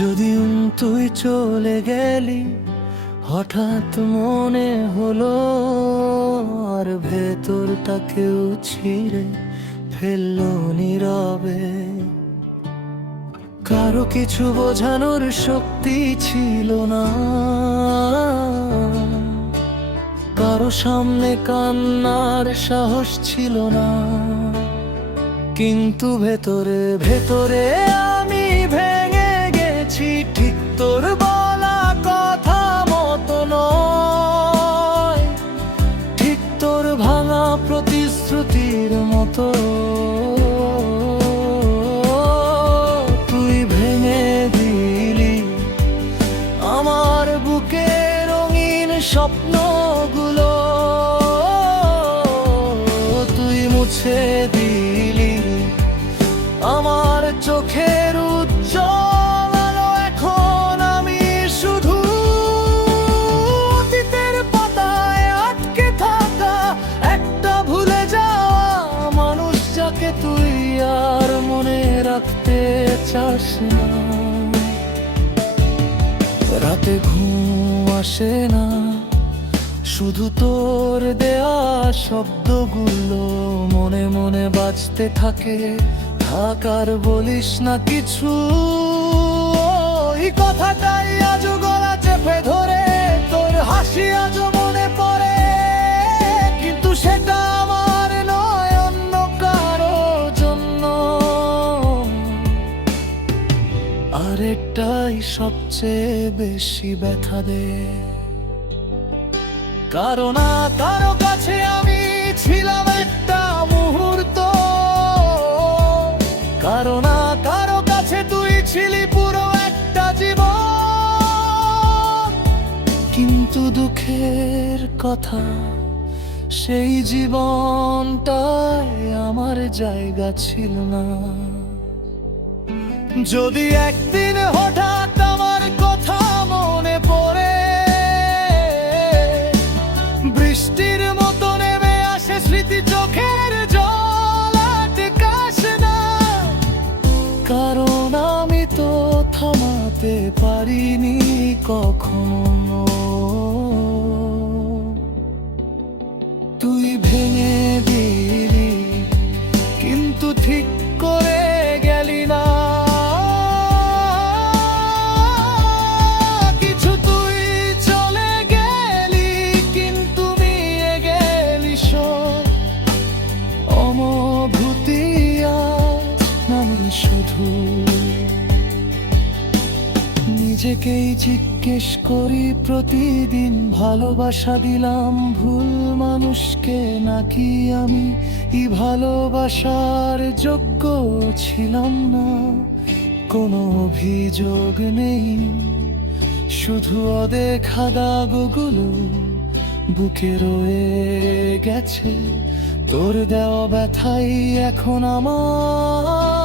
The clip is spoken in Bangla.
যদি তুই চলে গেলি, হঠাৎ মনে হলো আর ভেতরটা কেউ ছিঁড়ে ফেললো নীরবে। কারো কিছু বোঝানোর শক্তি ছিল না, কারো সামনে কান্নার সাহস ছিল না। কিন্তু ভেতরে ভেতরে আমি ভেঙে গেছি, ঠিক তোর বলা কথা মতো নয়, ঠিক তোর ভাঙা প্রতিশ্রুতির মতো। তুই ভেঙে দিলি আমার বুকে রঙিন স্বপ্নগুলো, তুই মুছে দিলি আমার চোখের উজ্জ্বল আলো। এখন আমি শুধু অতীতের পাতায় আটকে থাকা একটা ভুলে যাওয়া মানুষ, যাকে তুই আর মনে রাখতে চাস না। রাতে ঘুম আসে না, শুধু তোর দেয়া শব্দগুলো মনে মনে বাজতে থাকে। থাকার বলিস না কিছু, ওই কথাটাই আজও গলা চেপে ধরে। তোর হাসি আজও মনে পড়ে, কিন্তু সেটা আমার নয়, অন্য কারো জন্য। আরেকটাই সবচেয়ে বেশি ব্যথা দেয়, কারণ কারো কাছে আমি ছিলাম একটা মুহূর্ত, কারণ কারো কাছে তুই ছিলি পুরো একটা জীবন। কিন্তু দুঃখের কথা, সেই জীবনটায় আমার জায়গা ছিল না। যদি একদিন হঠাৎ আমার কথা মনে পড়ে, বৃষ্টির মতো নেমে আসে স্মৃতি, চোখের জল আটকাস না। কারণ আমি তো থামাতে পারিনি কখনো। তুই ভেঙে দিলি, কিন্তু ঠিক করে গেলি না। কিছু তুই চলে গেলি, কিন্তু নিয়ে গেলি সব অনুভূতি। আমি শুধু নিজেকেই জিজ্ঞেস করি প্রতিদিন, ভালোবাসা দিলাম ভুল মানুষকে নাকি আমি এই ভালোবাসার যোগ্য ছিলাম না। কোনো অভিযোগ নেই, শুধু অদেখা দাগগুলো বুকে রয়ে গেছে। তোর দেওয়া ব্যথাই এখন আমার